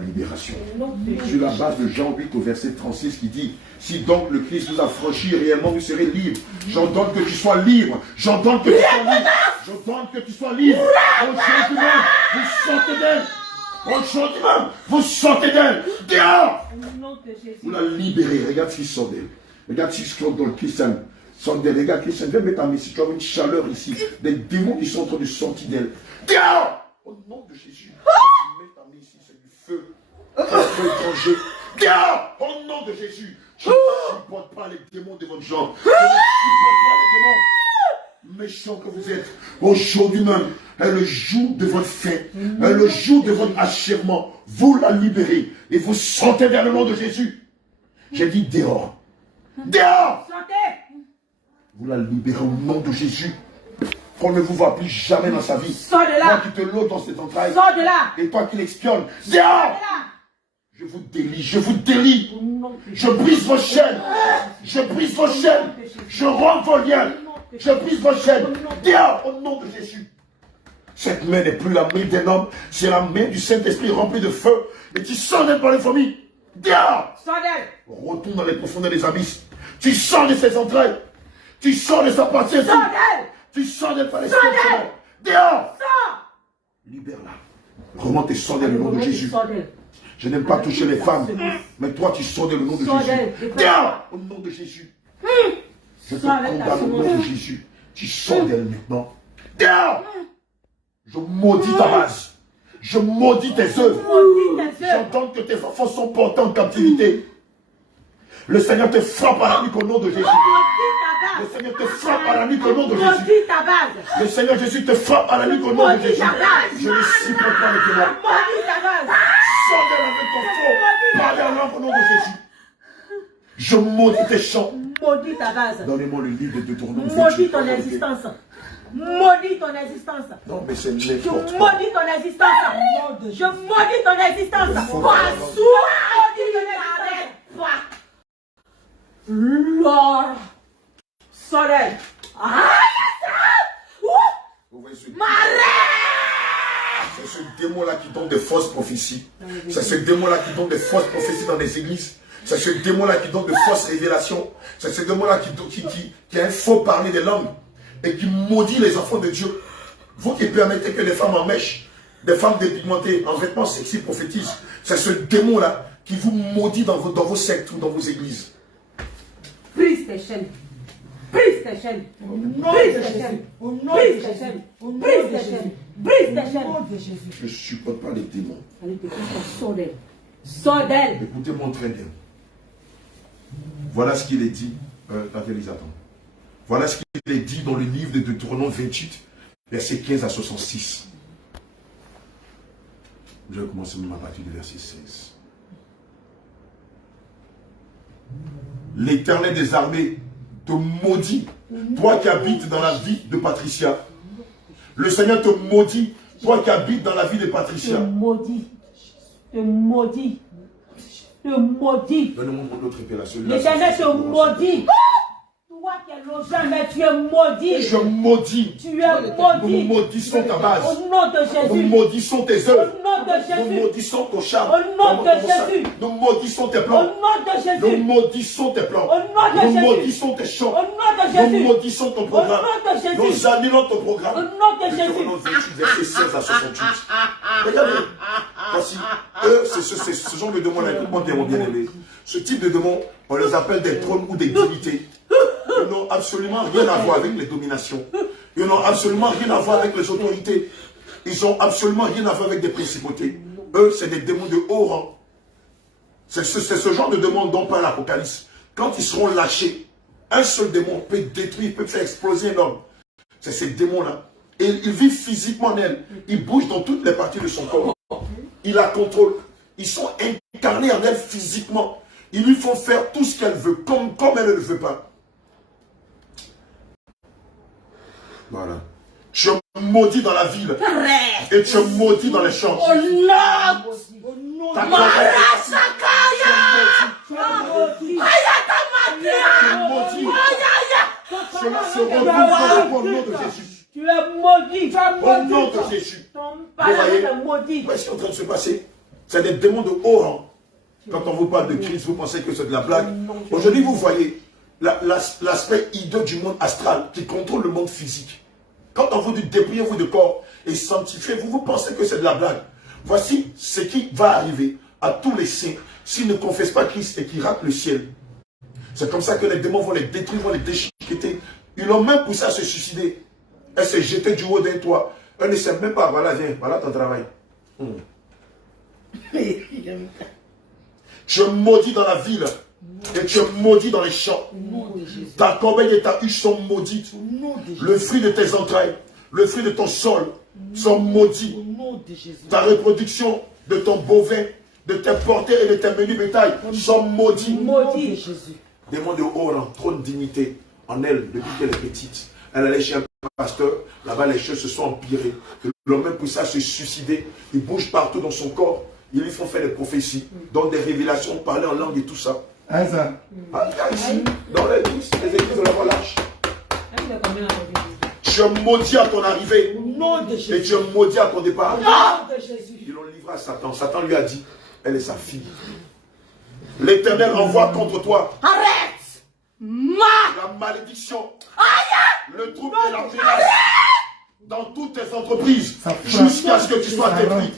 libération. Sur la base de Jean 8 au verset 36 qui dit, si donc le Christ vous a franchi réellement, vous serez libre. J'entends que tu sois libre. J'entends que tu sois libre. J'entends que tu sois libre. Aujourd'hui même, vous sortez d'elle. Aujourd'hui même, vous sortez d'elle. Dehors. Vous la libérez. Regarde ce qui sort d'elle. Regarde ce qui sort dans le Christian. Sort d'elle. Regarde Christian, viens mettre ta main ici. Tu as une chaleur ici. Des démons qui sont en train de sortir d'elle. Dehors. Au nom de Jésus. Mets ta main ici. C'est du feu. Un feu étranger. Dehors. Au nom de Jésus. Je ne supporte pas les démons de votre genre. Je ne supporte pas les démons méchants que vous êtes. Aujourd'hui même est le jour de votre fête. Est le jour de votre achèvement. Vous la libérez. Et vous sortez vers le nom de Jésus. J'ai dit dehors. Dehors. Vous la libérez au nom de Jésus. Qu'on ne vous voit plus jamais dans sa vie. Sors de là. Toi qui te lots dans cette entraille. Sors de là. Et toi qui l'expionnes. Dehors. Je vous délie, je vous délie. Je brise vos chaînes. Je brise vos chaînes. Je romps vos liens. Je brise vos chaînes. Dehors, au nom de Jésus. Cette main n'est plus la main d'un homme. C'est la main du Saint-Esprit remplie de feu. Et tu sors d'elle par les familles. Dehors. Sors d'elle. Retourne dans les profondeurs des abysses. Tu sors de ses entrailles. Tu sors de sa partie. Sors d'elle. Tu sors d'elle par les Sors d'elle. Dehors. Sors. Libère-la. Remonte et sors d'elle au nom de Jésus. Sors d'elle. Je n'aime pas toucher les femmes. Mais toi, tu sors de le nom de Jésus. Dehors au nom de Jésus. Je te condamne au nom de Jésus. Tu sors d'elle maintenant. Dehors. Je maudis ta base. Je maudis tes œuvres. J'entends que tes enfants sont portés en captivité. Le Seigneur te frappe à la nuque au nom de Jésus. Le Seigneur te frappe à la nuque au nom de Jésus. Le Seigneur Jésus te frappe à la nuque au nom de Jésus. Je ne supporte pas les témoins. Sors de avec ton faux. Parle en langue au nom de Jésus. Je maudis tes chants. Maudis ta base. Donnez-moi le livre de Deutéronome. Maudis ton existence. Maudis ton existence. Non, mais c'est Je n'importe quoi. maudis ton existence. Je maudis ton existence. Lord. Soleil. Vous voyez ce Marais. C'est ce démon-là qui donne des fausses prophéties. C'est ce démon-là qui donne des fausses prophéties dans les églises. C'est ce démon-là qui donne de fausses révélations. C'est ce démon-là qui a un faux parler des langues et qui maudit les enfants de Dieu. Vous qui permettez que les femmes en mèche, des femmes dépigmentées, en vêtements sexy prophétisent. C'est ce démon-là qui vous maudit dans vos sectes ou dans vos églises. Brise tes chaînes. Brise tes chaînes. Brise tes chaînes. Brise tes chaînes. Brise tes chaînes. Brise tes chaînes. Je ne supporte pas les démons. Allez, sors d'elle. Sors d'elle. Écoutez-moi très bien. Voilà ce qu'il est dit. Voilà ce qu'il est dit dans le livre de Deutéronome 28, versets 15 à 66. Je vais commencer même à partir du verset 16. L'Éternel des armées te maudit, toi qui habites dans la vie de Patricia. Le Seigneur te maudit, toi qui habites dans la vie de Patricia. Te maudit. Te maudit. Te maudit. Donnez-moi mon autre révélation. L'Éternel te maudit. Toi qui es logé, mais tu es maudit. Je maudis. Tu es maudit. Nous maudissons ta base. Au nom de Nous Jésus. maudissons tes œuvres. Au nom de Nous Jésus. maudissons ton charme. Au nom de Jésus. Nous maudissons tes Au plans. nom de Nous Jésus. maudissons tes plans. Au nom de Nous Jésus. maudissons tes chants. Au nom de Nous Jésus. maudissons ton Au programme. nom de Jésus. Nous annulons ton programme. Au nom de Deutéronome Jésus. 28, verset 16 à 68. Regardez. Voici. Eux, c'est ce genre de démons-là. Écoute-moi bien, mon bien-aimé. Ce type de démons, on les appelle des trônes ou des divinités. Ils n'ont absolument rien à voir avec les dominations. Ils n'ont absolument rien à voir avec les autorités. Ils n'ont absolument rien à voir avec des principautés. Eux, c'est des démons de haut rang. C'est ce genre de démons dont parle l'Apocalypse. Quand ils seront lâchés, un seul démon peut détruire, peut faire exploser un homme. C'est ces démons-là. Et ils vivent physiquement en elle. Ils bougent dans toutes les parties de son corps. Ils la contrôlent. Ils sont incarnés en elle physiquement. Ils lui font faire tout ce qu'elle veut, comme elle ne le veut pas. Voilà. Tu es maudit dans la ville. Et tu es maudit dans les champs. Au nom. Ta cela se retrouve au nom de Jésus. Tu es maudit. Au nom de Jésus. Ton palais est maudit. Qu'est-ce qui est en train de se passer? C'est des démons de haut rang. Quand on vous parle de Christ, vous pensez que c'est de la blague. Aujourd'hui, vous voyez l'aspect hideux du monde astral qui contrôle le monde physique. Quand on vous dit dépouillez-vous de corps et sanctifiez-vous, vous pensez que c'est de la blague. Voici ce qui va arriver à tous les saints s'ils ne confessent pas Christ et qu'ils ratent le ciel. C'est comme ça que les démons vont les détruire, vont les déchiqueter. Ils l'ont même poussé à se suicider. Elle s'est jetée du haut d'un toit. Elle ne sait même pas, voilà, viens, voilà ton travail. Tu es maudit dans la ville et tu es maudit dans les champs. Ta corbeille et ta huche sont maudites. Le fruit de tes entrailles, le fruit de ton sol sont maudits. Ta reproduction de ton bovin, de tes portées et de tes menus bétail sont maudits. Démon de haut rang, trop de dignité en elle depuis qu'elle est petite. Elle allait chez un pasteur, là-bas les choses se sont empirées. Ils l'ont même poussé à se suicider. Il bouge partout dans son corps. Ils lui font faire des prophéties, donc des révélations, parler en langue et tout ça. Ici, dans l'église, les églises de la relâche. Tu es maudit à ton arrivée et tu es maudit à ton départ. Ils l'ont livré à Satan. Satan lui a dit, elle est sa fille. L'Éternel envoie contre toi. Arrête! La malédiction, le trouble et la menace dans toutes tes entreprises jusqu'à ce que tu sois détruit.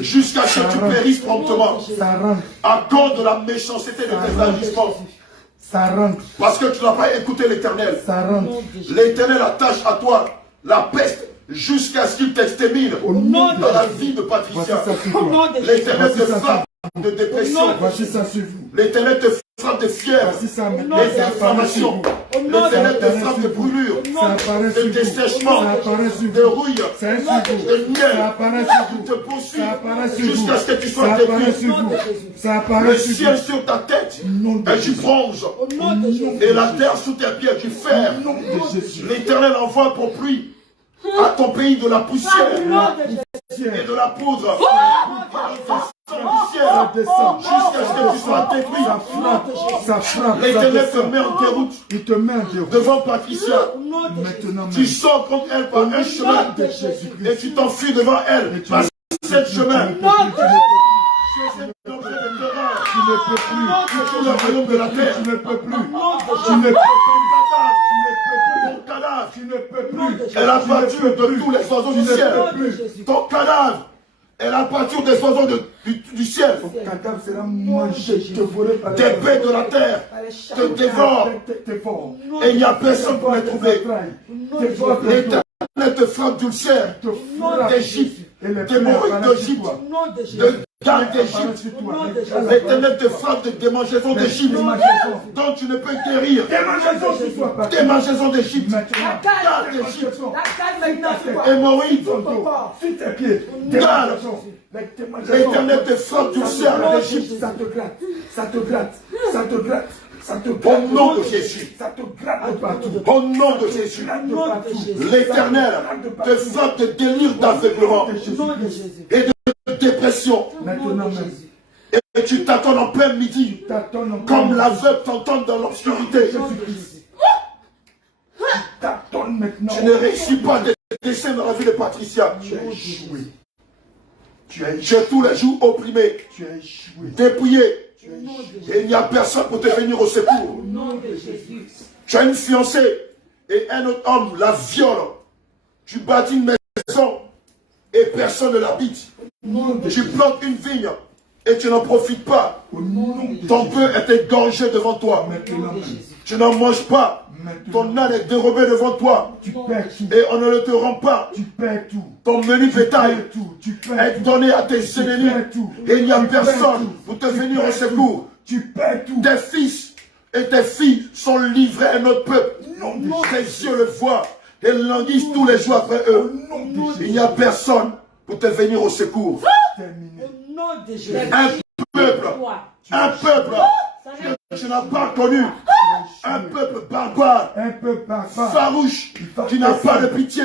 Jusqu'à ce que tu périsses promptement. À cause de la méchanceté de tes agissements. Parce que tu n'as pas écouté l'Éternel. L'Éternel attache à toi la peste jusqu'à ce qu'il t'extermine dans la vie de Patricia. L'Éternel te frappe de dépression. L'Éternel te frappe de fièvre, des inflammations. L'Éternel te frappe de brûlures, de dessèchement, de rouille, de miel. Il te poursuit jusqu'à ce que tu sois détruit. Le ciel sur ta tête est du bronze et la terre sous tes pieds est du fer. L'Éternel envoie pour pluie à ton pays de la poussière et de la poudre. Jusqu'à ce que tu sois détruit. L'Éternel te met en déroute devant Patricia. Tu sors contre elle par un chemin et tu t'enfuis devant elle par ce chemin. Tu ne peux plus. Tout le royaume de la terre. Tu ne peux plus. Tu ne peux plus. Ton cadavre, tu ne peux plus. Elle a battu de tous les oiseaux du ciel. Ton cadavre, elle a battu des oiseaux du ciel. Ton cadavre sera mangé, des bêtes de la terre te dévorent. Et il n'y a personne pour les trouver. L'Éternel te frappe d'ulcère, d'Égypte, d'hémorroïdes d'Égypte, de garde d'Égypte. L'Éternel te frappe de démangeaisons d'Égypte, dont tu ne peux guérir. Démangeaisons d'Égypte, garde d'Égypte, hémorroïdes, garde. L'Éternel te frappe d'ulcère d'Égypte. Ça te gratte, ça te gratte, ça te gratte. Au nom de Jésus, au nom de Jésus, l'Éternel te frappe de délire d'aveuglement et de dépression. Et tu t'attends en plein midi, comme l'aveugle t'entend dans l'obscurité. Tu ne réussis pas des desseins dans la vie de Patricia. Tu as échoué. Tu es tous les jours opprimé, dépouillé. Et il n'y a personne pour te venir au secours. Tu as une fiancée et un autre homme la viole. Tu bâtis une maison et personne ne l'habite. Tu plantes une vigne et tu n'en profites pas. Ton peu est égorgé devant toi. Tu n'en manges pas. Ton âne est dérobé devant toi. Et on ne te rend pas. Ton menu bétail est donné à tes ennemis. Et il n'y a personne pour te venir au secours. Tes fils et tes filles sont livrés à notre peuple. Tes yeux le voient et languissent tous les jours après eux. Il n'y a personne pour te venir au secours. Un peuple que tu n'as pas connu. Un peuple barbare, farouche, qui n'a pas de pitié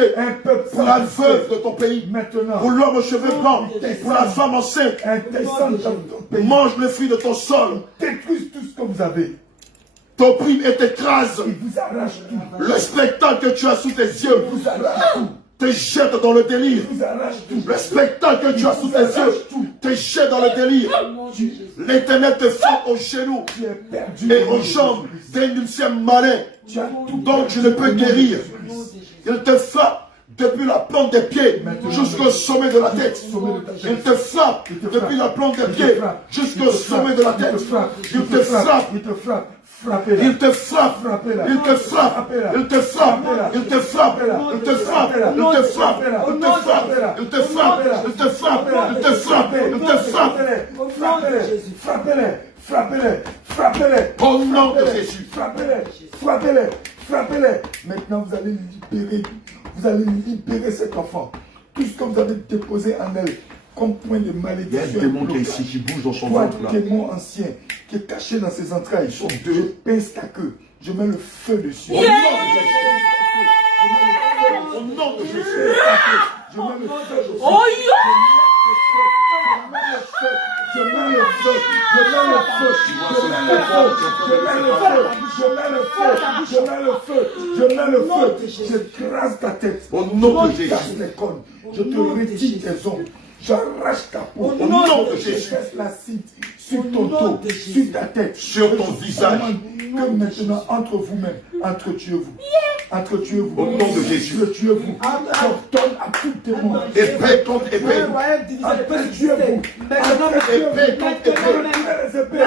pour la veuve de ton pays, pour l'homme aux cheveux blancs, pour la femme enceinte. Mange le fruit de ton sol, détruise tout ce que vous avez. T'opprime et t'écrase. Le spectacle que tu as sous tes yeux, te jette dans le délire. Je vous arrache tout. Le spectacle que tu as sous tes yeux te jette dans le délire. L'Éternel te frappe aux genoux Tu es perdu. et aux jambes d'un musicien malin. Tu as tout. Donc tu ne peux guérir. Il te frappe depuis la plante des pieds jusqu'au sommet de la tête. Il te frappe depuis la plante des pieds jusqu'au sommet de la tête. Il te frappe. Il te frappe. Frappez-la. Il te frappe. Frappez-la. Il te frappe. Il te frappe. Il te frappe. Il te frappe. Il te frappe. Il te frappe. Il te frappe. Il te frappe. Il te frappe. Il te frappe. Frappez-les. Frappez-les. Frappez-les. Frappez-les. Au nom de Jésus. Frappez-les. Frappez-les. Frappez-les. Maintenant, vous allez libérer. Vous allez libérer cet enfant. Tout ce que vous avez déposé en elle, comme point de Il y a un malédiction. démon qui est ici, qui bouge dans son Toi, ventre là. démon ancien, qui est caché dans ses entrailles, je pince ta queue. Je mets le feu dessus. Au nom de Jésus. Au nom de Jésus. Je mets le feu dessus. Oh yo! Je mets le feu, je mets le feu, je mets le feu, je mets le feu, je mets le feu, je mets le feu, je mets le feu, je crase ta tête, Au nom de je Jésus. casse les cônes, je te retire tes ongles, j'arrache ta peau, Au nom de Jésus. je fais l'acide sur ton dos, sur ta tête, Sur ton visage. que maintenant entre vous-même, entretuez-vous. Entretuez-vous. Au nom de Jésus. Entretuez-vous. J'ordonne à tout témoin. Épée contre épée. Entretuez-vous. Épée contre épée.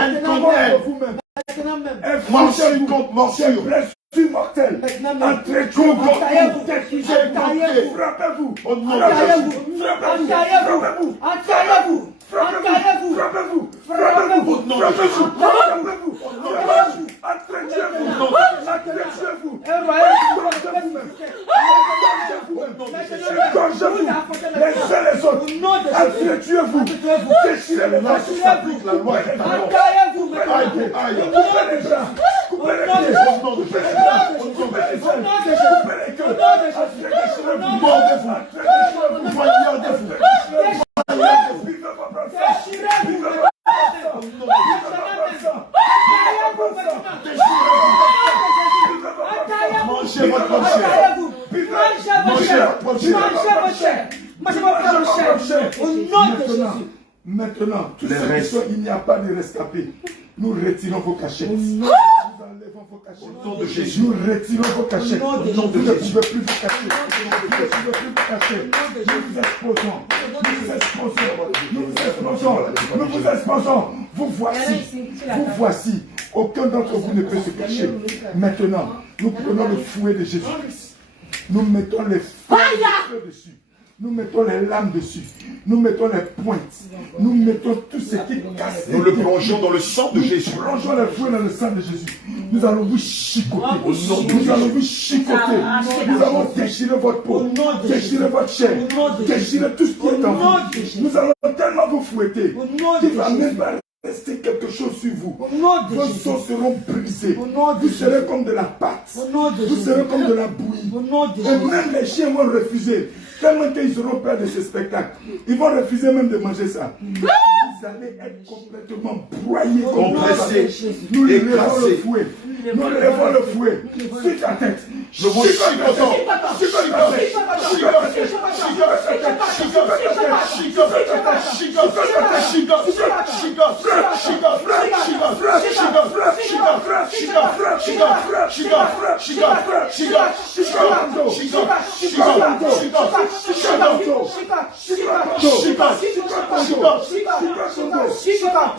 Morsure contre morsure. Blessure mortelle. Entretuez-vous. Frappez-vous. Au nom de Jésus. Frappez-vous. Frappez-vous. Frappez-vous. Frappez-vous. Frappez-vous. Au nom de Jésus. Frappez-vous. Frappez-vous. Entretuez-vous. Entretuez-vous. Gorgez-vous. Les uns les autres. Entretuez-vous. Déchirez les vaches. S'applique la loi et ta mort. Aïe, aïe. Coupez les bras. Coupez les pieds. Au nom de Jésus. Coupez les ailes. Coupez les queues. Entretuez-vous. Mordez-vous. Poignardez-vous. Mangez votre propre chair. Maintenant, tous Les ceux qui restes. sont, il n'y a pas de rescapés. Nous retirons vos cachettes. Nous enlevons vos cachettes. Au nom de Jésus. Nous retirons vos cachettes. Au nom de Vous ne Jésus. pouvez plus vous cacher. Vous ne pouvez plus vous cacher. Nous vous exposons. Nous vous exposons. Nous vous exposons. Nous vous exposons. Vous voici. Vous voici. Aucun d'entre vous ne peut se cacher. Maintenant, nous prenons le fouet de Jésus-Christ. Nous mettons les feux dessus. Nous mettons les lames dessus. Nous mettons les pointes. Nous mettons tout ce qui casse. Nous le plongeons dans le sang de Jésus. Plongeons les fouets dans le sang de Jésus. Nous allons vous chicoter. Au nom de Nous Jésus. allons vous chicoter. Nous allons déchirer votre peau. Déchirer votre chair. Déchirer tout ce qui est en vous. Nous allons tellement vous fouetter qu'il va même pas rester quelque chose sur vous. Vos os seront brisés. Vous serez comme de la pâte. Vous serez comme de la bouillie. Et même les chiens vont refuser. Tellement qu'ils auront peur de ce spectacle. Ils vont refuser même de manger ça. Vous allez être complètement broyés. Compressés. Nous levons le Écrasés. fouet. Nous levons le fouet sur ta tête. Je vous chicotant.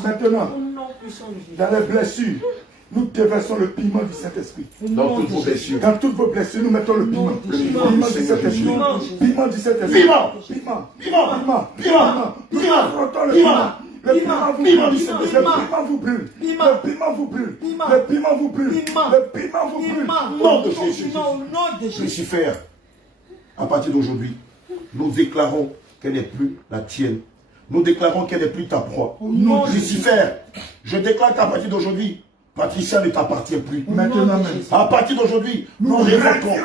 Maintenant, dans les blessures, nous déversons le piment du Saint-Esprit. Dans toutes vos blessures. Dans toutes vos blessures, nous mettons le piment. Le piment du Saint-Esprit. Piment du Saint-Esprit. Piment. Piment. Piment. Piment. Piment. Nous Piment. affrontons le Piment. piment. Le piment vous Piment brûle. du Le Saint-Esprit. piment vous brûle. Le piment vous brûle. Le piment vous brûle. Le piment vous brûle. Au nom de Jésus. Lucifer, à partir d'aujourd'hui, nous déclarons qu'elle n'est plus la tienne. Nous déclarons qu'elle n'est plus ta proie. Lucifer, je déclare qu'à partir d'aujourd'hui, Patricia ne t'appartient plus. Maintenant même. À partir d'aujourd'hui, nous révocons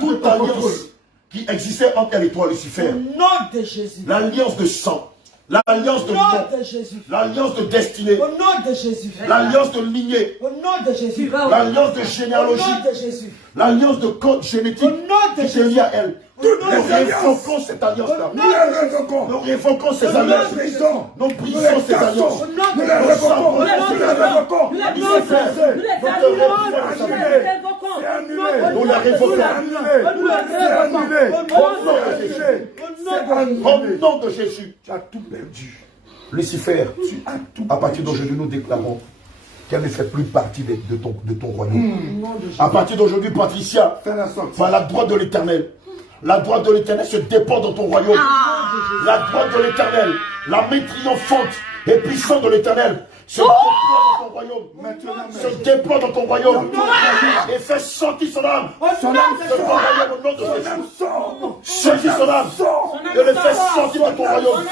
toute alliance qui existait entre elle et toi, Lucifer. Nom de Jésus. L'alliance de sang, l'alliance de Au nom, nom de Jésus. l'alliance de destinée, Au nom de Jésus. l'alliance de lignée, Au nom de Jésus. l'alliance de Au généalogie, nom de Jésus. l'alliance de code génétique Au nom de qui est liée à elle. Toutes Nous les alliances. révoquons cette alliance-là. Nous les révoquons. Nous révoquons ces Nous alliances. les brisons. Nous Nous brisons les ces alliances. cassons. Nous les révoquons. Nous les révoquons. Nous les Nous brisons. les cassons. Nous les Nous annulons. les Nous les annulons. révoquons. C'est annulé. Nous les révoquons. C'est annulé. Nous les C'est annulé. révoquons. C'est annulé. C'est Au annulé. nom de Jésus. Tu as tout perdu. Lucifer, Tu as tout à partir d'aujourd'hui, nous déclarons qu'elle ne fait plus partie de ton royaume. À partir d'aujourd'hui, Patricia, Fais la sortie. par la droite de l'Éternel, la droite de l'Éternel se dépose dans ton royaume. La droite de l'Éternel, la main triomphante et puissante de l'Éternel se déploie dans ton royaume. Se déploie dans ton royaume et fait sortir son âme. Son âme De ton sort. royaume au nom de Son Jésus. âme sort. Saisis son âme Sort. et le fais sortir de ton royaume.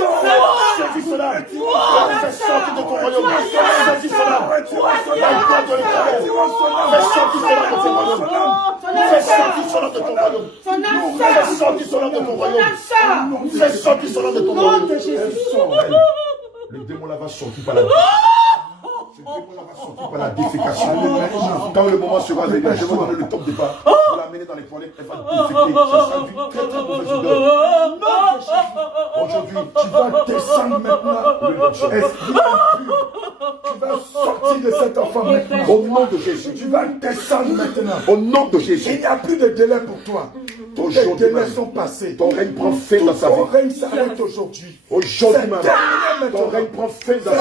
Saisis son âme et le fais sortir de ton royaume. Saisis son âme. La droite de l'Éternel. Fais sortir son âme de ton royaume. Fais sortir son âme de ton royaume. Fais sortir son âme de ton royaume. Fais sortir son âme de ton royaume. Le démon là va sortir par la ce démon là va sortir par la défécation. Quand le moment sera venu, je vais donner le top départ. Vous l'amener dans les toilettes, elle va déféquer. Ça sera une très très mauvaise odeur. Aujourd'hui, Tu vas descendre maintenant. Esprit impur. Tu vas sortir de cet enfant maintenant. au nom de Jésus, Tu vas descendre maintenant. au nom de Il Jésus, n'y a plus de délai pour toi. Tous les Aujourd'hui délais même, sont passés. ton règne prend fin dans sa Ton vie. règne s'arrête aujourd'hui. Aujourd'hui C'est même, terminé ton maintenant. règne prend fin dans C'est sa vie.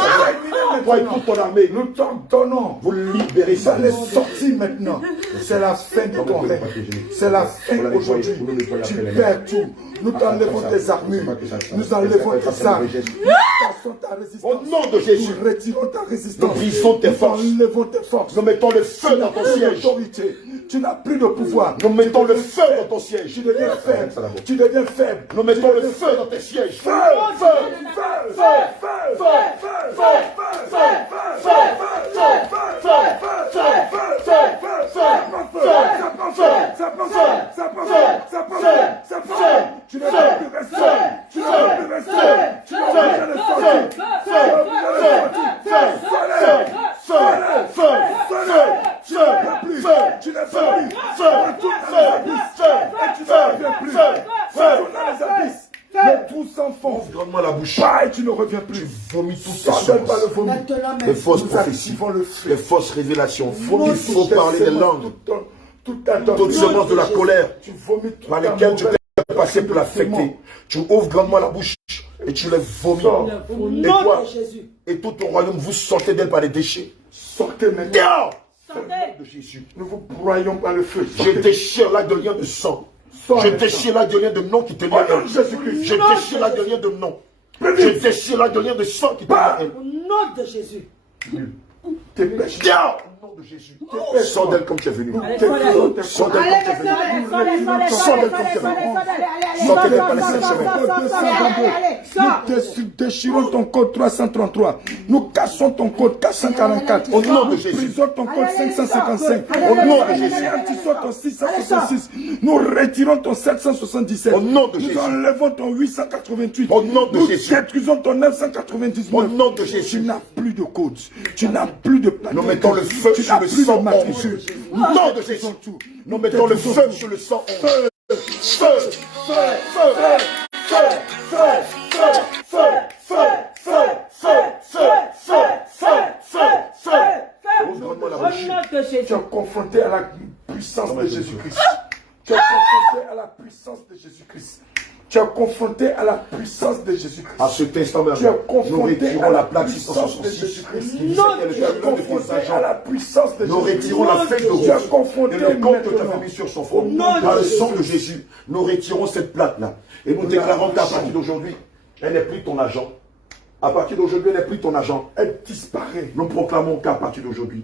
terminé Toi et maintenant. toute ton armée, Nous t'ordonnons. vous libérez Vous ça. allez sortir maintenant. C'est la fin de ton règne. C'est la fin aujourd'hui. Tu perds tout. Nous t'enlevons tes armures. Nous enlevons tes armes. Nous cassons ta Au résistance. nom de Jésus, Nous retirons ta résistance. nous brisons tes forces. Nous enlevons tes forces. Nous mettons le feu dans ton siège. Autorité. Tu n'as plus de pouvoir. Nous mettons le feu dans ton siège. Tu deviens faible. Tu deviens faible. Nous mettons le feu dans tes sièges. Feu, feu, feu, feu, feu, feu, feu, feu, feu, feu, tu ne peux plus rester. Tu ne peux plus rester. Tu ne peux plus Tu ne peux plus. Le trou s'enfonce. Ouvre-moi la bouche. Pareil, tu ne reviens plus. Vomis toutes tes Sors pas le souffrances. vomi. Les fausses Nous prophéties. activons le feu. Les fausses révélations. Vomis Il faut parler des langues. Toute ta Toutes semences de la colère Tu vomis toute par ta lesquelles tu mauvaise t'es passé pour l'affecter. Tu ouvres grandement la bouche et tu les vomis. Sors. Au Et nom toi, de Jésus. et tout ton royaume, vous sortez d'elle par les déchets. Sortez maintenant. Dehors Sortez. de Jésus. Nous vous broyons par le feu. Je déchire l'acte de lien de sang. Sors Je maintenant. déchire l'acte de lien de nom qui te lie Au à nom elle. de Jésus-Christ. Je déchire l'acte de lien de nom. Je déchire l'acte de lien de sang qui te lie à elle. Au nom de Jésus. Dépêche. Dehors au nom de Jésus. Sors d'elle comme tu es venu. Allez, Sors d'elle comme tu es venu. Nous déchirons ton code 333. Nous cassons ton code 444. Au nom de Nous Jésus. brisons ton code 555. Au nom de Nous Jésus. anéantissons ton 666. Nous retirons ton 777. Au nom de Nous Jésus. enlevons ton 888. Au nom de Nous Jésus. détruisons ton 999. Au nom de Tu Jésus. n'as plus de code. Tu n'as plus de plateau. Nous mettons le feu Tu sur n'as le plus de 111. matricule. Au nom de Jésus. Nous mettons le feu sur le 111. Feu, feu, feu, feu, feu, feu, feu, feu, feu, feu, feu, feu, feu, feu, feu. Ouvre-moi la Au bouche. nom de Tu es Jésus. confronté à la puissance de Jésus-Christ. Tu es confronté à la puissance de Jésus-Christ. Tu es confronté à la puissance de Jésus-Christ. À cet instant même, Tu es nous confronté retirons à la la plaque puissance de 666 Jésus-Christ. qui disait qu'elle Tu était es le de confronté Saint à Jean. la puissance de Nous Jésus-Christ. retirons la feuille de Tu es rouge confronté et le corps que tu as maintenant. mis sur son front. nom Par de le sang Jésus. de Jésus, nous retirons cette plaque-là. Et nous déclarons qu'à partir d'aujourd'hui, elle n'est plus ton agent. À partir d'aujourd'hui, elle n'est plus ton agent. Elle disparaît. Nous proclamons qu'à partir d'aujourd'hui,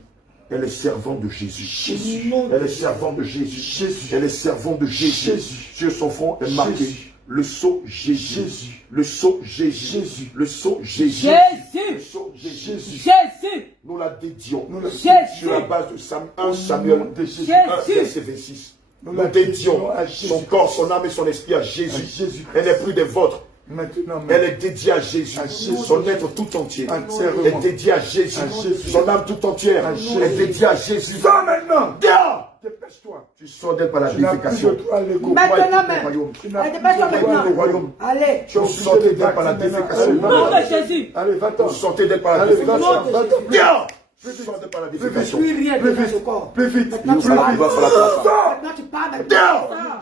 elle est servante de Jésus. Jésus. Elle est servante de Jésus. Jésus. Elle est servante de Jésus. Jésus. Sur son front est marqué Jésus. le sceau Jésus. Jésus. Le sceau Jésus. Jésus. Le sceau Jésus. Jésus. Le sceau Jésus. Jésus. Nous la dédions Nous le Jésus. sur la base de 1 Samuel de Jésus. 1, Jésus. verset 26. Nous Nous la dédions dédions à Jésus. son corps, son âme et son esprit à Jésus. À Jésus. Elle n'est plus des vôtres. Maintenant, Elle est dédiée à Jésus. À Jésus. Son être tout entier entièrement. est dédié à Jésus. À Jésus. Son âme tout entière À Jésus. est dédiée à Jésus. Sors maintenant. Dehors! Dépêche-toi. Tu Tu sors d'être par la Tu n'as plus défécation. de droit légaux. Maintenant Au même. royaume. Tu n'as Allez, plus dépêche-toi de droit maintenant. légaux. Au royaume. Allez. Tu es Vous obligé sortez de d'être par la bâtir maintenant. défécation. Allez, Au nom va-t'en. de Jésus. Allez, va-t'en. Vous sortez d'être par la Allez, défécation. va-t'en, va-t'en. Viens. Vous sortez par la Plus défécation. Plus rien Plus de vite. ce corps. Plus vite. Maintenant, Il tu va parles. falloir que ça. Maintenant, tu parles maintenant.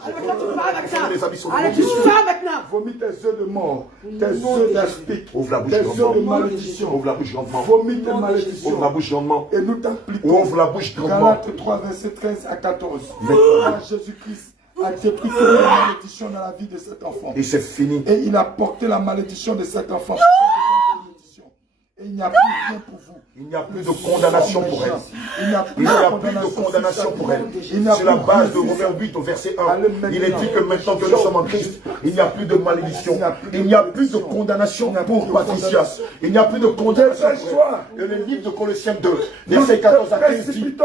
Allez, maintenant, tu parles maintenant. Allez, tu parles maintenant. Vomis tes œufs de mort, tes œufs d'aspic, Ouvre la bouche tes œufs de grandement. malédiction. Ouvre la bouche grandement. Vomis tes Ouvre la malédictions. bouche grandement. Et nous t'appliquons. Ouvre la bouche grandement. Galates 3, verset 13 à 14. Maintenant. Jésus-Christ a détruit toute la malédiction dans la vie de cet enfant. Et c'est fini. Et il a porté la malédiction de cet enfant. Et il n'y a plus rien pour vous. Il n'y a plus de condamnation pour elle. Il n'y a plus Il n'y a de plus de condamnation pour elle. Il n'y a Sur la plus base de rien. Romains 8 au verset 1, Allez, il est dit que maintenant que nous sommes en Christ, il n'y a plus de malédiction. Il n'y a plus de condamnation pour Patricia. Il n'y a plus de condamnation pour elle. Et le livre de Colossiens 2, verset 14 à 15 dit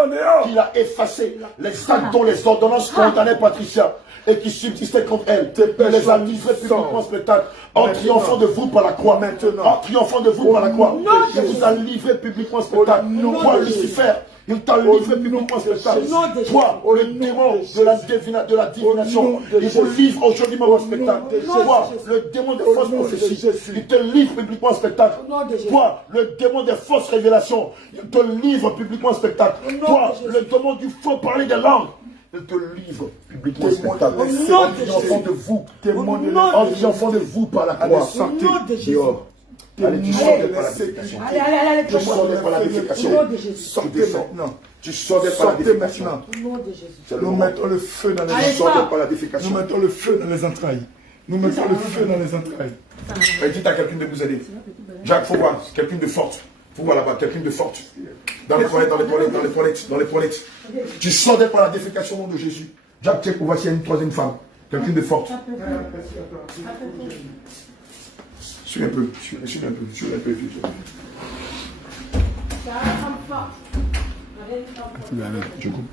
qu'il a effacé les actes dont les ordonnances condamnaient Patricia et qui subsistaient contre elle. Il les a livrés publiquement en spectacle en triomphant de vous par la croix. En triomphant de vous par la croix. Il vous a livré publiquement en spectacle. Toi, Lucifer, il t'a livré publiquement en spectacle. Toi, le démon de la divination, il vous livre aujourd'hui même en spectacle. Toi, le démon des fausses prophéties, il te livre publiquement en spectacle. Toi, le démon des fausses révélations, il te livre publiquement en spectacle. Toi, le démon du faux parler des langues, il te livre publiquement en spectacle. En triomphant de vous, en triomphant de vous par la croix. Dehors. Allez, tu sors d'être par la défécation. Allez, Tu sors d'être par la défécation. Sortez maintenant. Tu sors d'être par la Sortez défécation. maintenant. Au nom de Jésus. C'est le Nous moment. mettons le feu dans les Allez, Tu sors entrailles. d'être par la Nous défécation. mettons le feu dans les entrailles. Nous mettons le feu dans les entrailles. Et dites à quelqu'un de vous aider. Jacques, faut voir. Quelqu'un de forte. Faut voir là-bas. Quelqu'un de forte. Dans les toilettes, dans les toilettes, dans les toilettes, dans les toilettes. Tu sors d'être par la défécation au nom de Jésus. Jacques, check pour voir s'il y a une troisième femme. Quelqu'un de forte. Suis un peu. Suis un peu. Suis un peu. Je coupe.